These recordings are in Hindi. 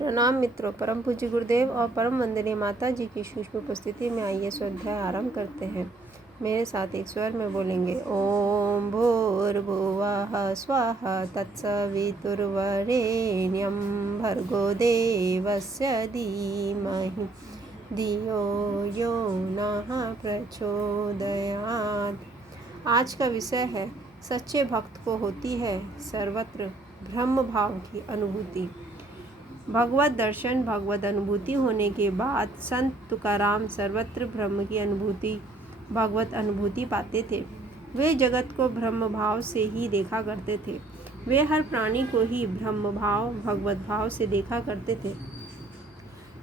प्रणाम मित्रों, परम पूज्य गुरुदेव और परम वंदनीय माता जी की सूक्ष्म उपस्थिति में आइए स्वाध्याय आरंभ करते हैं। मेरे साथ एक स्वर में बोलेंगे। ओम भूर्भुवः स्वाहा तत्सवितुर्वरेण्यं भर्गो देवस्य धीमहि धियो यो नः प्रचोदयात्। आज का विषय है सच्चे भक्त को होती है सर्वत्र ब्रह्म भाव की अनुभूति। भगवत दर्शन भगवत अनुभूति होने के बाद संत तुकाराम सर्वत्र ब्रह्म की अनुभूति भगवत अनुभूति पाते थे। वे जगत को ब्रह्म भाव से ही देखा करते थे। वे हर प्राणी को ही ब्रह्म भाव भगवत भाव से देखा करते थे।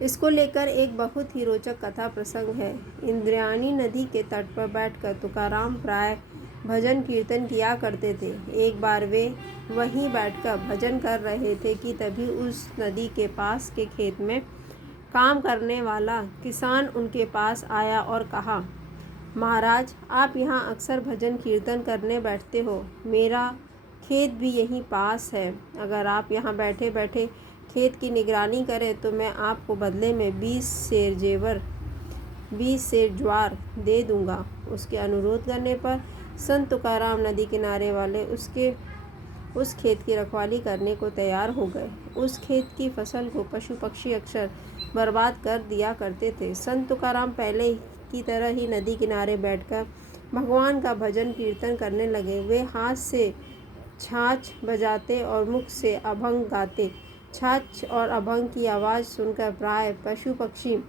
इसको लेकर एक बहुत ही रोचक कथा प्रसंग है। इंद्रायणी नदी के तट पर बैठकर तुकाराम प्राय भजन कीर्तन किया करते थे। एक बार वे वहीं बैठकर भजन कर रहे थे कि तभी उस नदी के पास के खेत में काम करने वाला किसान उनके पास आया और कहा, महाराज, आप यहाँ अक्सर भजन कीर्तन करने बैठते हो। मेरा खेत भी यहीं पास है। अगर आप यहाँ बैठे बैठे खेत की निगरानी करें तो मैं आपको बदले में 20 सेर ज्वार दे दूँगा। उसके अनुरोध करने पर संत तुकाराम नदी किनारे वाले उस खेत की रखवाली करने को तैयार हो गए। उस खेत की फसल को पशु पक्षी अक्सर बर्बाद कर दिया करते थे। संत तुकाराम पहले की तरह ही नदी किनारे बैठकर भगवान का भजन कीर्तन करने लगे। वे हाथ से छाछ बजाते और मुख से अभंग गाते। छाछ और अभंग की आवाज़ सुनकर प्राय पशु पक्षी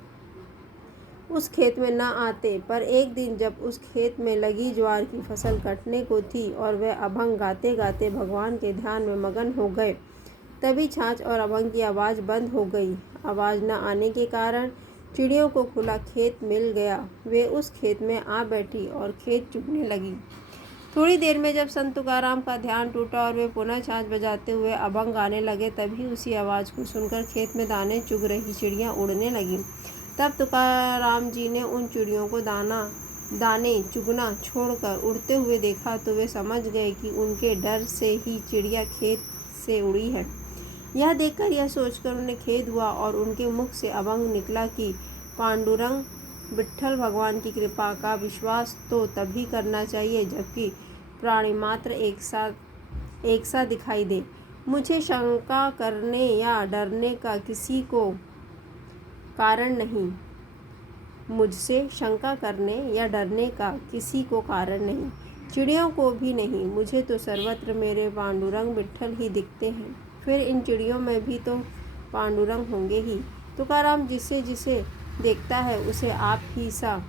उस खेत में न आते, पर एक दिन जब उस खेत में लगी ज्वार की फसल कटने को थी और वह अभंग गाते गाते भगवान के ध्यान में मगन हो गए, तभी छाछ और अभंग की आवाज़ बंद हो गई। आवाज़ न आने के कारण चिड़ियों को खुला खेत मिल गया। वे उस खेत में आ बैठी और खेत चुगने लगी। थोड़ी देर में जब संत तुकाराम का ध्यान टूटा और वे पुनः छाछ बजाते हुए अभंग गाने लगे, तभी उसी आवाज़ को सुनकर खेत में दाने चुग रही चिड़ियाँ उड़ने लगीं। तब तुकाराम जी ने उन चिड़ियों को दाने चुगना छोड़कर उड़ते हुए देखा तो वे समझ गए कि उनके डर से ही चिड़िया खेत से उड़ी है। यह देखकर यह सोचकर उन्हें खेद हुआ और उनके मुख से अभंग निकला कि पांडुरंग विट्ठल भगवान की कृपा का विश्वास तो तभी करना चाहिए जबकि प्राणी मात्र एक सा दिखाई दे। मुझे शंका करने या डरने का किसी को कारण नहीं। मुझसे शंका करने या डरने का किसी को कारण नहीं, चिड़ियों को भी नहीं। मुझे तो सर्वत्र मेरे पांडुरंग विट्ठल ही दिखते हैं। फिर इन चिड़ियों में भी तो पांडुरंग होंगे ही। तुकाराम जिसे जिसे देखता है उसे आप ही सा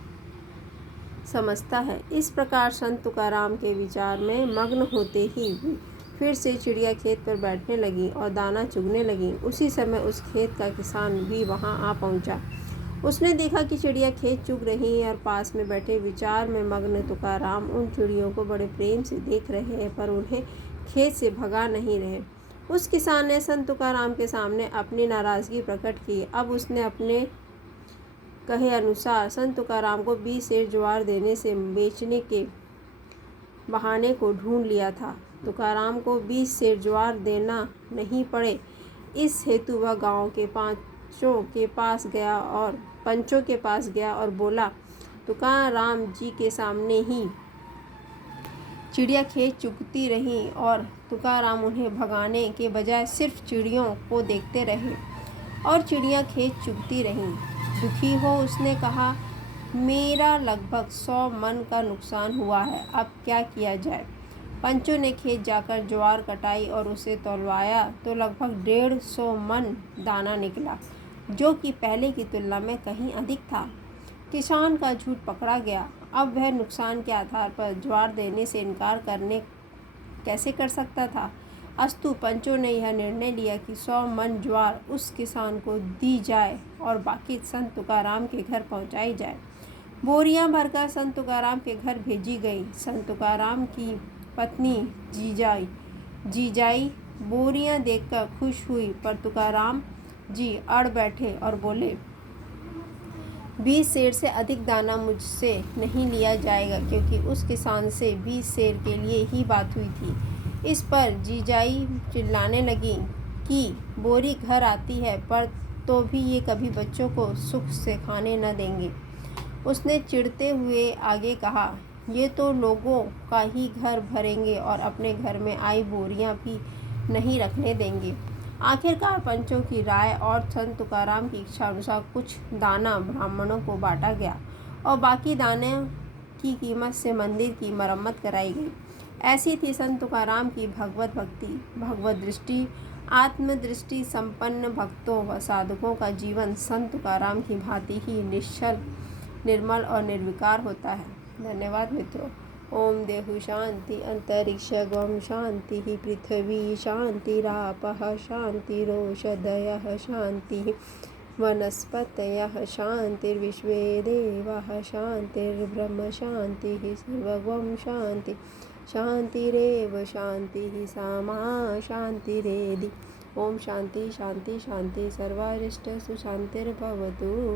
समझता है। इस प्रकार संत तुकाराम के विचार में मग्न होते ही फिर से चिड़िया खेत पर बैठने लगी और दाना चुगने लगी। उसी समय उस खेत का किसान भी वहां आ पहुंचा। उसने देखा कि चिड़िया खेत चुग रही हैं और पास में बैठे विचार में मग्न तुकाराम उन चिड़ियों को बड़े प्रेम से देख रहे हैं, पर उन्हें खेत से भगा नहीं रहे। उस किसान ने संत तुकाराम के सामने अपनी नाराज़गी प्रकट की। अब उसने अपने कहे अनुसार संत तुकाराम को 20 सेर ज्वार देने से बेचने के बहाने को ढूंढ लिया था। तुकाराम को 20 सेर ज्वार देना नहीं पड़े, इस हेतु वह गांव के पंचों के पास गया और बोला, तुकाराम जी के सामने ही चिड़िया खेत चुगती रही और तुकाराम उन्हें भगाने के बजाय सिर्फ चिड़ियों को देखते रहे और चिड़िया खेत चुगती रहीं। दुखी हो उसने कहा, मेरा लगभग 100 मन का नुकसान हुआ है, अब क्या किया जाए। पंचों ने खेत जाकर ज्वार कटाई और उसे तौलवाया तो लगभग 150 मन दाना निकला, जो कि पहले की तुलना में कहीं अधिक था। किसान का झूठ पकड़ा गया। अब वह नुकसान के आधार पर ज्वार देने से इनकार करने कैसे कर सकता था। अस्तु पंचों ने यह निर्णय लिया कि 100 मन ज्वार उस किसान को दी जाए और बाकी संत तुकाराम के घर पहुंचाई जाए। बोरियां भरकर संत तुकाराम के घर भेजी गई। संत तुकाराम की पत्नी जीजाई बोरियां देखकर खुश हुई, पर तुकाराम जी अड़ बैठे और बोले, 20 सेर से अधिक दाना मुझसे नहीं लिया जाएगा, क्योंकि उस किसान से 20 सेर के लिए ही बात हुई थी। इस पर जीजाई चिल्लाने लगी की बोरी घर आती है, पर तो भी ये कभी बच्चों को सुख से खाने न देंगे। उसने चिढ़ते हुए आगे कहा, ये तो लोगों का ही घर भरेंगे और अपने घर में आई बोरियां भी नहीं रखने देंगे। आखिरकार पंचों की राय और संत तुकाराम की इच्छा अनुसार कुछ दाना ब्राह्मणों को बांटा गया और बाकी दाने की कीमत से मंदिर की मरम्मत कराई गई। ऐसी थी संत तुकाराम की भगवत भक्ति, भगवत दृष्टि। आत्मदृष्टि संपन्न भक्तों व साधकों का जीवन संत तुकाराम की भांति ही निश्चल, निर्मल और निर्विकार होता है। धन्यवाद मित्रों। ओम देहु शांति, अंतरिक्ष गम शांति, पृथ्वी शांतिरापः शांतिरोषधयः शांति, वनस्पतयः शांतिर्विश्वे देवाः शांतिर्ब्रह्म शांतिः, सर्वगं शांति शांतिरेव शांतिः, सामा शांतिरेधि। ओम शांति शांति शांति, सर्वारिष्टसु शांतिर्भवतु।